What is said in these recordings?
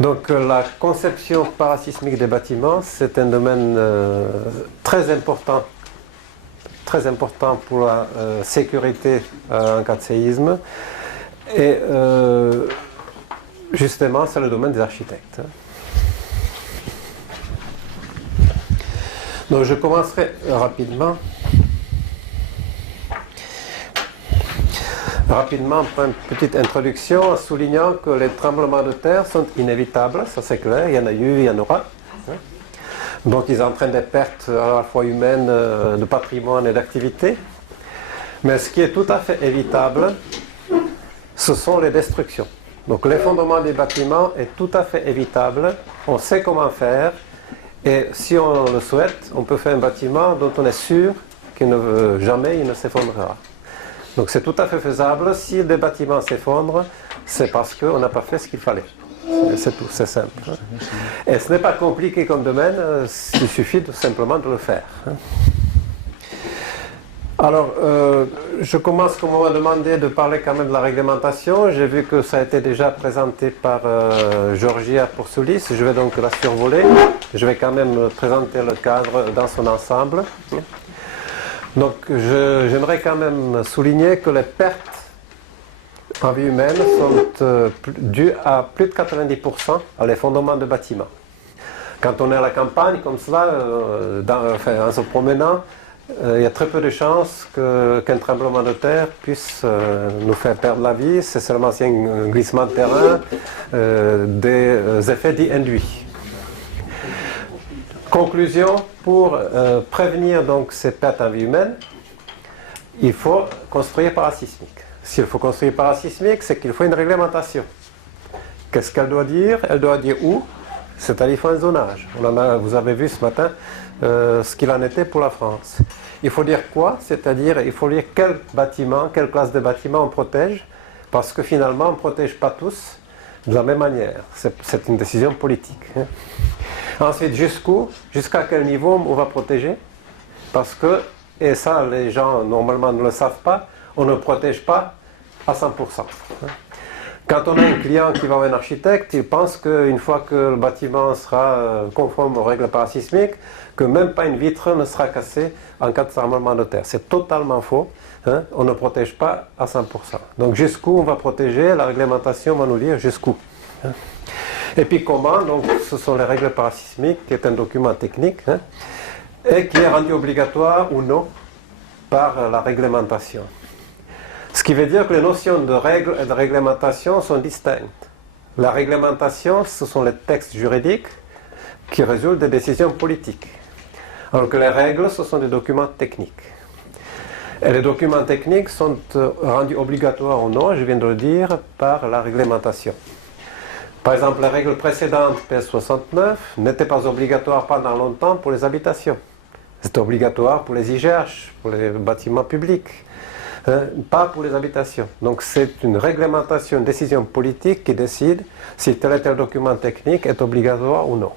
Donc la conception parasismique des bâtiments, c'est un domaine très important pour la sécurité en cas de séisme. Et justement, c'est le domaine des architectes. Donc je commencerai rapidement par une petite introduction en soulignant que les tremblements de terre sont inévitables, ça c'est clair, il y en a eu, il y en aura. Donc ils entraînent des pertes à la fois humaines, de patrimoine et d'activité. Mais ce qui est tout à fait évitable, ce sont les destructions. Donc l'effondrement des bâtiments est tout à fait évitable, on sait comment faire, et si on le souhaite, on peut faire un bâtiment dont on est sûr qu'il ne jamais il ne s'effondrera. Donc c'est tout à fait faisable. Si des bâtiments s'effondrent, c'est parce qu'on n'a pas fait ce qu'il fallait. C'est tout, c'est simple. Et ce n'est pas compliqué comme domaine, il suffit simplement de le faire. Alors, je commence, comme on m'a demandé, de parler quand même de la réglementation. J'ai vu que ça a été déjà présenté par Georgia Poursoulis. Je vais donc la survoler. Je vais quand même présenter le cadre dans son ensemble. Donc, j'aimerais quand même souligner que les pertes en vie humaine sont dues à plus de 90% à l'effondrement de bâtiments. Quand on est à la campagne, comme cela, en se promenant, il y a très peu de chances qu'un tremblement de terre puisse nous faire perdre la vie. C'est seulement si un glissement de terrain, des effets dits induits. Conclusion, pour prévenir donc ces pertes en vie humaine, il faut construire parasismique. S'il faut construire parasismique, c'est qu'il faut une réglementation. Qu'est-ce qu'elle doit dire? Elle doit dire où? C'est-à-dire qu'il faut un zonage. Vous avez vu ce matin ce qu'il en était pour la France. Il faut dire quoi? C'est-à-dire il faut dire quel bâtiment, quelle classe de bâtiment on protège, parce que finalement on ne protège pas tous de la même manière. C'est une décision politique. Ensuite, jusqu'à quel niveau on va protéger? Parce que, et ça les gens normalement ne le savent pas, on ne protège pas à 100%. Quand on a un client qui va voir un architecte, il pense qu'une fois que le bâtiment sera conforme aux règles parasismiques, que même pas une vitre ne sera cassée en cas de tremblement de terre. C'est totalement faux. On ne protège pas à 100%. Donc jusqu'où on va protéger? La réglementation va nous dire jusqu'où. Et puis comment? Donc ce sont les règles parasismiques, qui est un document technique, et qui est rendu obligatoire ou non par la réglementation. Ce qui veut dire que les notions de règles et de réglementation sont distinctes. La réglementation, ce sont les textes juridiques qui résultent des décisions politiques. Alors que les règles, ce sont des documents techniques. Et les documents techniques sont rendus obligatoires ou non, je viens de le dire, par la réglementation. Par exemple, les règles précédentes, PS69, n'étaient pas obligatoires pendant longtemps pour les habitations. C'était obligatoire pour les IGH, pour les bâtiments publics. Pas pour les habitations. Donc c'est une réglementation, une décision politique qui décide si tel et tel document technique est obligatoire ou non.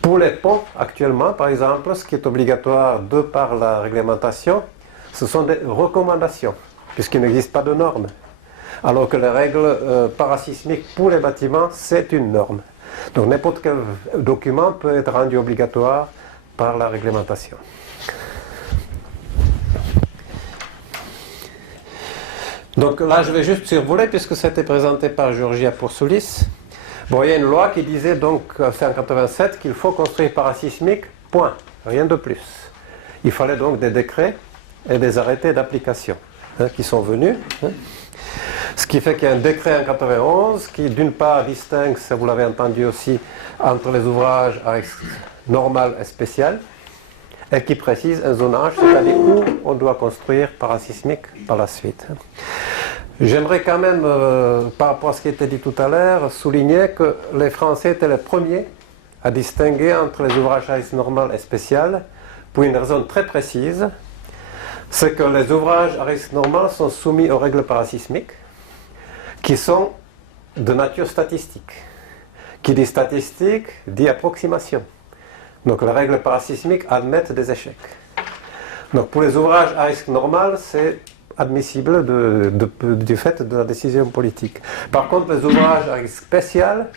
Pour les ponts, actuellement, par exemple, ce qui est obligatoire de par la réglementation, ce sont des recommandations, puisqu'il n'existe pas de normes. Alors que les règles parasismiques pour les bâtiments, c'est une norme. Donc n'importe quel document peut être rendu obligatoire par la réglementation. Donc là, je vais juste survoler, puisque ça a été présenté par Georgia Poursoulis. Bon, il y a une loi qui disait donc, c'est en 87, qu'il faut construire parasismique, point, rien de plus. Il fallait donc des décrets et des arrêtés d'application qui sont venus. Ce qui fait qu'il y a un décret en 91 qui, d'une part, distingue, ça vous l'avez entendu aussi, entre les ouvrages à risque normal et spécial, et qui précise un zonage, c'est-à-dire où on doit construire parasismique par la suite. J'aimerais quand même, par rapport à ce qui était dit tout à l'heure, souligner que les Français étaient les premiers à distinguer entre les ouvrages à risque normal et spécial, pour une raison très précise, c'est que les ouvrages à risque normal sont soumis aux règles parasismiques, qui sont de nature statistique. Qui dit statistique, dit approximation. Donc les règles parasismiques admettent des échecs. Donc pour les ouvrages à risque normal, c'est admissibles du fait de la décision politique. Par contre, les ouvrages à risque spécial,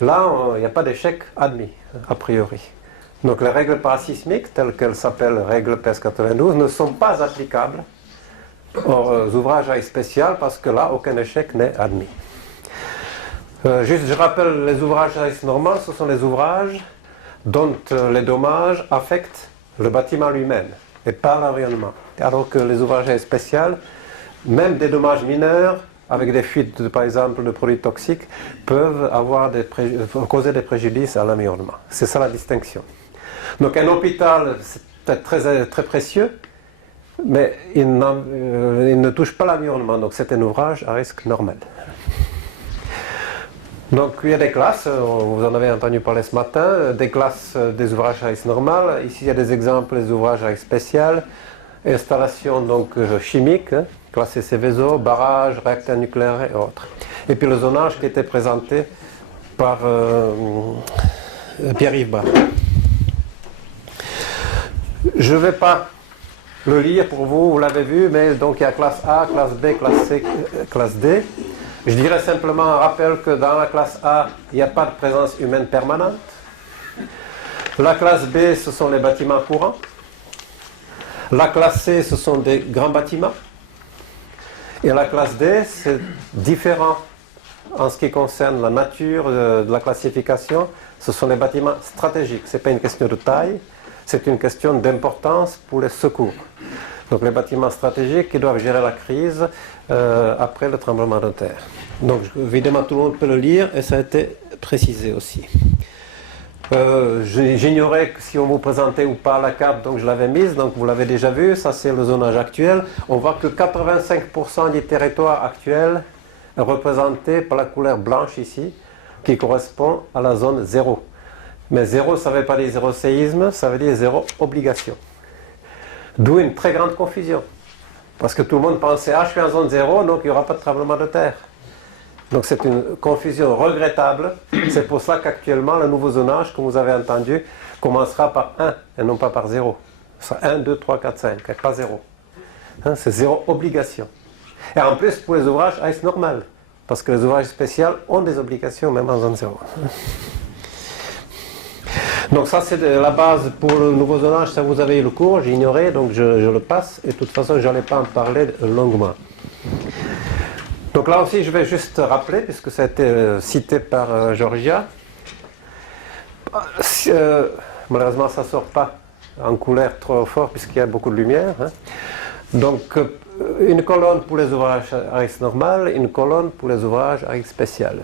là, il n'y a pas d'échec admis, a priori. Donc les règles parasismiques, telles qu'elles s'appellent règles PES 92, ne sont pas applicables aux ouvrages à risque spécial parce que là, aucun échec n'est admis. Juste, je rappelle, les ouvrages à risque normal, ce sont les ouvrages dont les dommages affectent le bâtiment lui-même et pas l'environnement. Alors que les ouvrages à risque spécial, même des dommages mineurs, avec des fuites, par exemple, de produits toxiques, peuvent causer des préjudices à l'environnement. C'est ça la distinction. Donc un hôpital, c'est très, très précieux, mais il ne touche pas l'environnement, donc c'est un ouvrage à risque normal. Donc il y a des classes, vous en avez entendu parler ce matin, des classes des ouvrages à risque normal. Ici il y a des exemples des ouvrages à risque spécial, installation donc chimique, classé Céveso, barrage, réacteurs nucléaires et autres. Et puis le zonage qui était présenté par Pierre-Yves Barre. Je ne vais pas le lire pour vous, vous l'avez vu, mais donc il y a classe A, classe B, classe C, classe D. Je dirais simplement un rappel que dans la classe A, il n'y a pas de présence humaine permanente. La classe B, ce sont les bâtiments courants. La classe C, ce sont des grands bâtiments. Et la classe D, c'est différent en ce qui concerne la nature de la classification. Ce sont les bâtiments stratégiques. Ce n'est pas une question de taille, c'est une question d'importance pour les secours. Donc les bâtiments stratégiques qui doivent gérer la crise après le tremblement de terre. Donc évidemment tout le monde peut le lire et ça a été précisé aussi. J'ignorais si on vous présentait ou pas la carte, donc je l'avais mise, donc vous l'avez déjà vu, ça c'est le zonage actuel. On voit que 85% du territoire actuel est représenté par la couleur blanche ici, qui correspond à la zone 0. Mais 0, ça ne veut pas dire 0 séisme, ça veut dire 0 obligation. D'où une très grande confusion. Parce que tout le monde pensait, je suis en zone 0, donc il n'y aura pas de tremblement de terre. Donc c'est une confusion regrettable. C'est pour ça qu'actuellement, le nouveau zonage, comme vous avez entendu, commencera par 1 et non pas par 0. Ce sera 1, 2, 3, 4, 5, et pas 0. C'est 0 obligation. Et en plus, pour les ouvrages à risque normal. Parce que les ouvrages spéciaux ont des obligations, même en zone 0. Donc ça c'est la base pour le nouveau zonage, ça vous avez eu le cours, j'ai ignoré, donc je le passe, et de toute façon je n'allais pas en parler longuement. Donc là aussi je vais juste rappeler, puisque ça a été cité par Georgia, malheureusement ça ne sort pas en couleur trop fort puisqu'il y a beaucoup de lumière. Donc une colonne pour les ouvrages à risque normal, une colonne pour les ouvrages à risque spécial.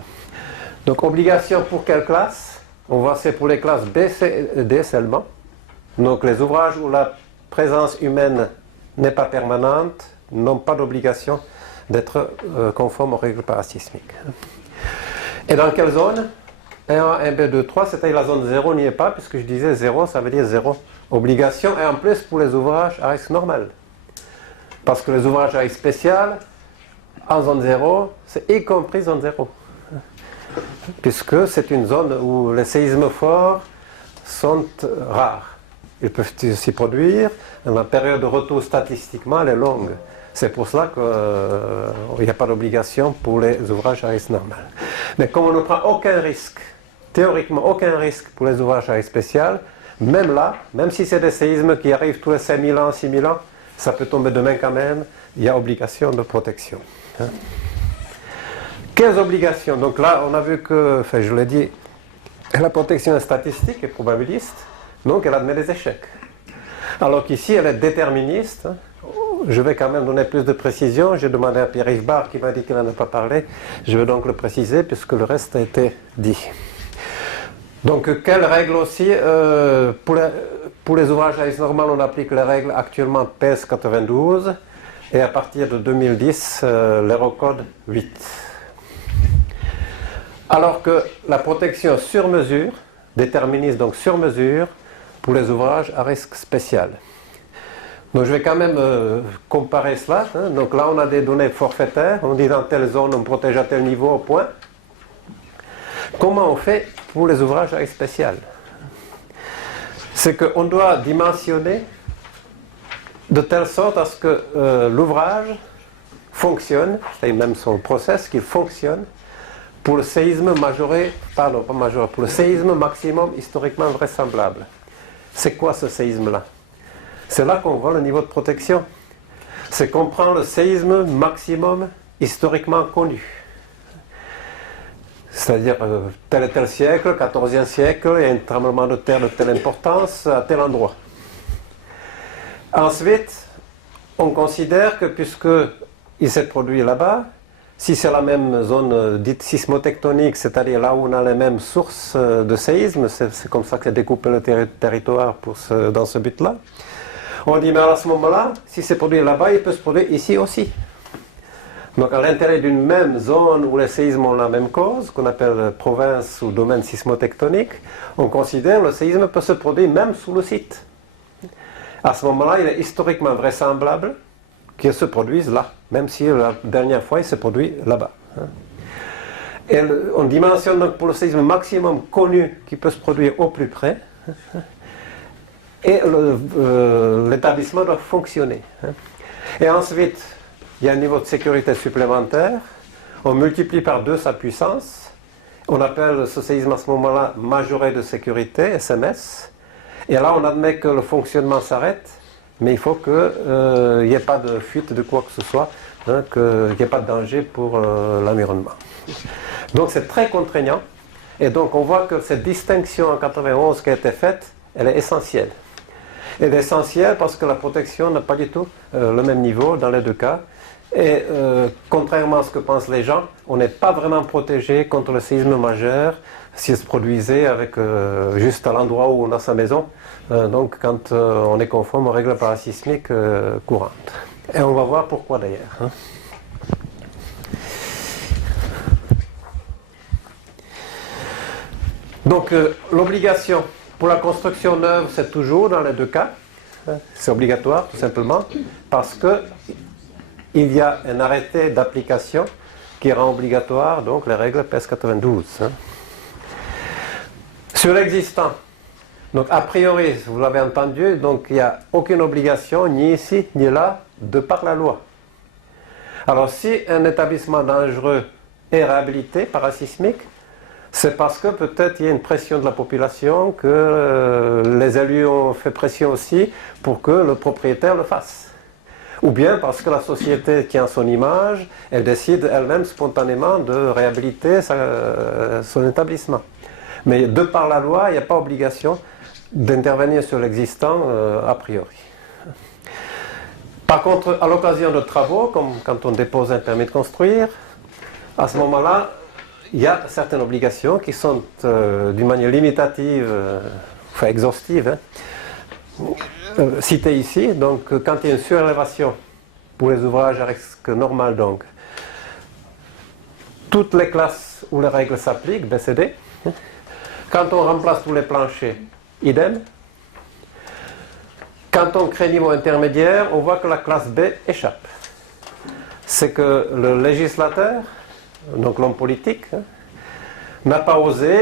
Donc obligation pour quelle classe ? On voit c'est pour les classes B, C et D seulement. Donc les ouvrages où la présence humaine n'est pas permanente n'ont pas d'obligation d'être conformes aux règles parasismiques. Et dans quelle zone ? 1A, 1B, 2, 3, c'est-à-dire la zone 0 n'y est pas, puisque je disais 0, ça veut dire 0 obligation, et en plus pour les ouvrages à risque normal. Parce que les ouvrages à risque spécial, en zone 0, c'est y compris zone 0. Puisque c'est une zone où les séismes forts sont rares. Ils peuvent s'y produire, la période de retour statistiquement elle est longue. C'est pour cela qu'il n'y a pas d'obligation pour les ouvrages à risque normal. Mais comme on ne prend aucun risque, théoriquement aucun risque pour les ouvrages à risque spécial, même là, même si c'est des séismes qui arrivent tous les 5000 ans, 6000 ans, ça peut tomber demain quand même, il y a obligation de protection. Quelles obligations? Donc là, on a vu que, enfin je l'ai dit, la protection est statistique et probabiliste, donc elle admet des échecs. Alors qu'ici, elle est déterministe. Je vais quand même donner plus de précision. J'ai demandé à Pierre-Yves Barre qui m'a dit qu'il n'en a pas parlé. Je vais donc le préciser puisque le reste a été dit. Donc, quelles règles aussi pour les ouvrages à risque normal, on applique les règles actuellement PES 92 et à partir de 2010, l'Eurocode 8. Alors que la protection sur mesure, déterministe donc sur mesure, pour les ouvrages à risque spécial. Donc je vais quand même comparer cela. Donc là on a des données forfaitaires, on dit dans telle zone on protège à tel niveau au point. Comment on fait pour les ouvrages à risque spécial? C'est qu'on doit dimensionner de telle sorte à ce que l'ouvrage fonctionne, c'est même son process qui fonctionne pour le séisme majoré, pardon, pas majoré, pour le séisme maximum historiquement vraisemblable. C'est quoi ce séisme-là? C'est là qu'on voit le niveau de protection. C'est qu'on prend le séisme maximum historiquement connu. C'est-à-dire tel et tel siècle, 14e siècle, il y a un tremblement de terre de telle importance à tel endroit. Ensuite, on considère que puisqu'il s'est produit là-bas, si c'est la même zone dite sismotectonique, c'est-à-dire là où on a les mêmes sources de séisme, c'est comme ça que c'est découpé le territoire dans ce but-là, on dit mais à ce moment-là, si c'est produit là-bas, il peut se produire ici aussi. Donc à l'intérieur d'une même zone où les séismes ont la même cause, qu'on appelle province ou domaine sismotectonique, on considère que le séisme peut se produire même sous le site. À ce moment-là, il est historiquement vraisemblable qu'il se produise là, même si la dernière fois il s'est produit là-bas. Et on dimensionne donc pour le séisme maximum connu qui peut se produire au plus près, et l'établissement doit fonctionner. Et ensuite, il y a un niveau de sécurité supplémentaire, on multiplie par 2 sa puissance, on appelle ce séisme à ce moment-là majoré de sécurité, SMS, et là on admet que le fonctionnement s'arrête, mais il faut qu'il n'y ait pas de fuite de quoi que ce soit, qu'il n'y ait pas de danger pour l'environnement. Donc c'est très contraignant, et donc on voit que cette distinction en 91 qui a été faite, elle est essentielle. Elle est essentielle parce que la protection n'a pas du tout le même niveau dans les deux cas. Et contrairement à ce que pensent les gens, on n'est pas vraiment protégé contre le séisme majeur s'il se produisait juste à l'endroit où on a sa maison, donc quand on est conforme aux règles parasismiques courantes. Et on va voir pourquoi d'ailleurs. Donc l'obligation pour la construction neuve, c'est toujours dans les deux cas, c'est obligatoire tout simplement, parce que il y a un arrêté d'application qui rend obligatoire donc les règles PES 92. Sur l'existant, donc a priori, vous l'avez entendu, donc il n'y a aucune obligation ni ici ni là de par la loi. Alors si un établissement dangereux est réhabilité parasismique, c'est parce que peut-être il y a une pression de la population, que les élus ont fait pression aussi pour que le propriétaire le fasse. Ou bien parce que la société tient son image, elle décide elle-même spontanément de réhabiliter son établissement. Mais de par la loi, il n'y a pas obligation d'intervenir sur l'existant a priori. Par contre, à l'occasion de travaux, comme quand on dépose un permis de construire, à ce moment-là, il y a certaines obligations qui sont d'une manière limitative, enfin exhaustive, citées ici. Donc quand il y a une surélévation pour les ouvrages à risque normal, donc toutes les classes où les règles s'appliquent, B, C, D. Quand on remplace tous les planchers, idem. Quand on crée niveau intermédiaire, on voit que la classe B échappe. C'est que le législateur, donc l'homme politique, n'a pas osé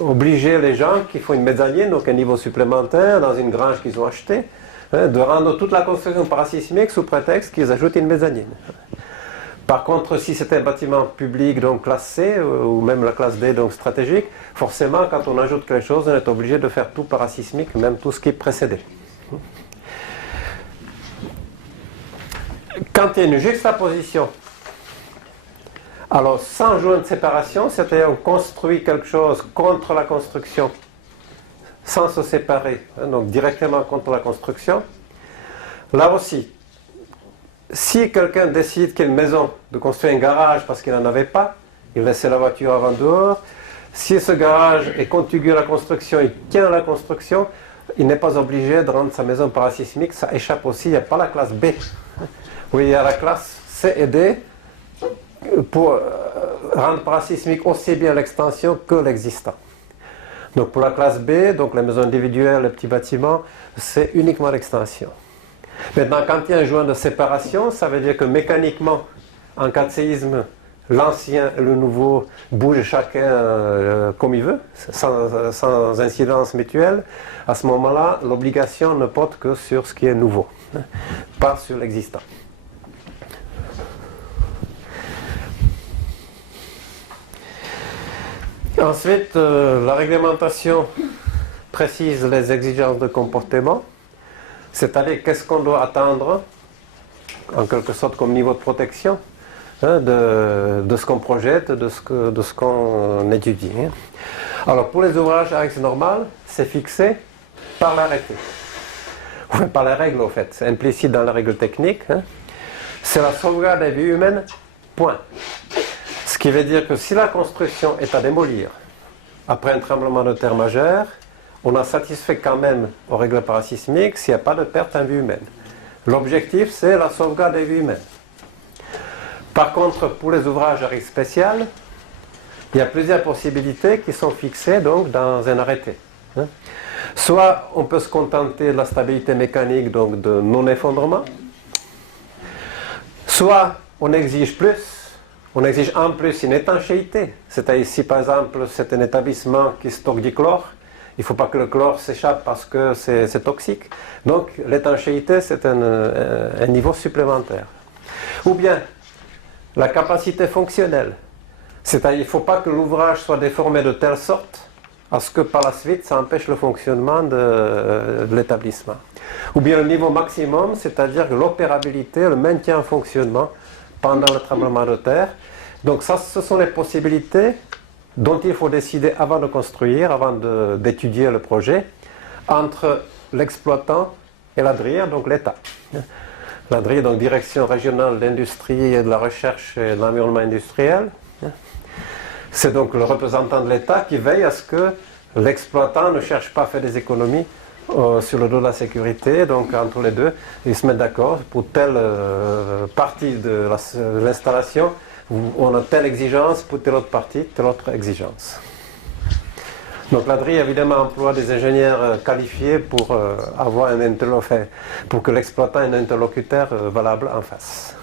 obliger les gens qui font une mezzanine, donc un niveau supplémentaire dans une grange qu'ils ont achetée, de rendre toute la construction parasismique sous prétexte qu'ils ajoutent une mezzanine. Par contre, si c'était un bâtiment public, donc classe C, ou même la classe D, donc stratégique, forcément, quand on ajoute quelque chose, on est obligé de faire tout parasismique, même tout ce qui précédait. Quand il y a une juxtaposition, alors sans joint de séparation, c'est-à-dire on construit quelque chose contre la construction, sans se séparer, donc directement contre la construction, là aussi, si quelqu'un décide qu'il y a une maison, de construire un garage parce qu'il n'en avait pas, il laissait la voiture avant dehors, si ce garage est contigu à la construction, il tient à la construction, il n'est pas obligé de rendre sa maison parasismique, ça échappe aussi, il n'y a pas la classe B. Oui, il y a la classe C et D pour rendre parasismique aussi bien l'extension que l'existant. Donc pour la classe B, donc les maisons individuelles, les petits bâtiments, c'est uniquement l'extension. Maintenant, quand il y a un joint de séparation, ça veut dire que mécaniquement, en cas de séisme, l'ancien et le nouveau bougent chacun comme il veut, sans incidence mutuelle, à ce moment-là, l'obligation ne porte que sur ce qui est nouveau, pas sur l'existant. Ensuite, la réglementation précise les exigences de comportement, c'est-à-dire qu'est-ce qu'on doit attendre, en quelque sorte comme niveau de protection, de ce qu'on projette, de ce qu'on étudie. Alors pour les ouvrages à risque normal, c'est fixé par l'arrêté, par la règle au fait, c'est implicite dans la règle technique. C'est la sauvegarde des vies humaines, point. Ce qui veut dire que si la construction est à démolir après un tremblement de terre majeur, on a satisfait quand même aux règles parasismiques s'il n'y a pas de perte en vie humaine. L'objectif, c'est la sauvegarde des vies humaines. Par contre, pour les ouvrages à risque spécial, il y a plusieurs possibilités qui sont fixées donc, dans un arrêté. Soit on peut se contenter de la stabilité mécanique, donc de non-effondrement, soit on exige plus. On exige en plus une étanchéité, c'est-à-dire si par exemple c'est un établissement qui stocke du chlore, il ne faut pas que le chlore s'échappe parce que c'est toxique. Donc l'étanchéité c'est un niveau supplémentaire. Ou bien la capacité fonctionnelle, c'est-à-dire il ne faut pas que l'ouvrage soit déformé de telle sorte à ce que par la suite ça empêche le fonctionnement de l'établissement. Ou bien le niveau maximum, c'est-à-dire l'opérabilité, le maintien en fonctionnement pendant le tremblement de terre. Donc ça, ce sont les possibilités dont il faut décider avant de construire, avant d'étudier le projet, entre l'exploitant et l'ADRIR, donc l'État. L'ADRIR, donc Direction régionale d'industrie et de la recherche et de l'environnement industriel. C'est donc le représentant de l'État qui veille à ce que l'exploitant ne cherche pas à faire des économies sur le dos de la sécurité, donc entre les deux, ils se mettent d'accord pour telle partie de l'installation, on a telle exigence, pour telle autre partie, telle autre exigence. Donc l'ADRI évidemment emploie des ingénieurs qualifiés pour avoir pour que l'exploitant ait un interlocuteur valable en face.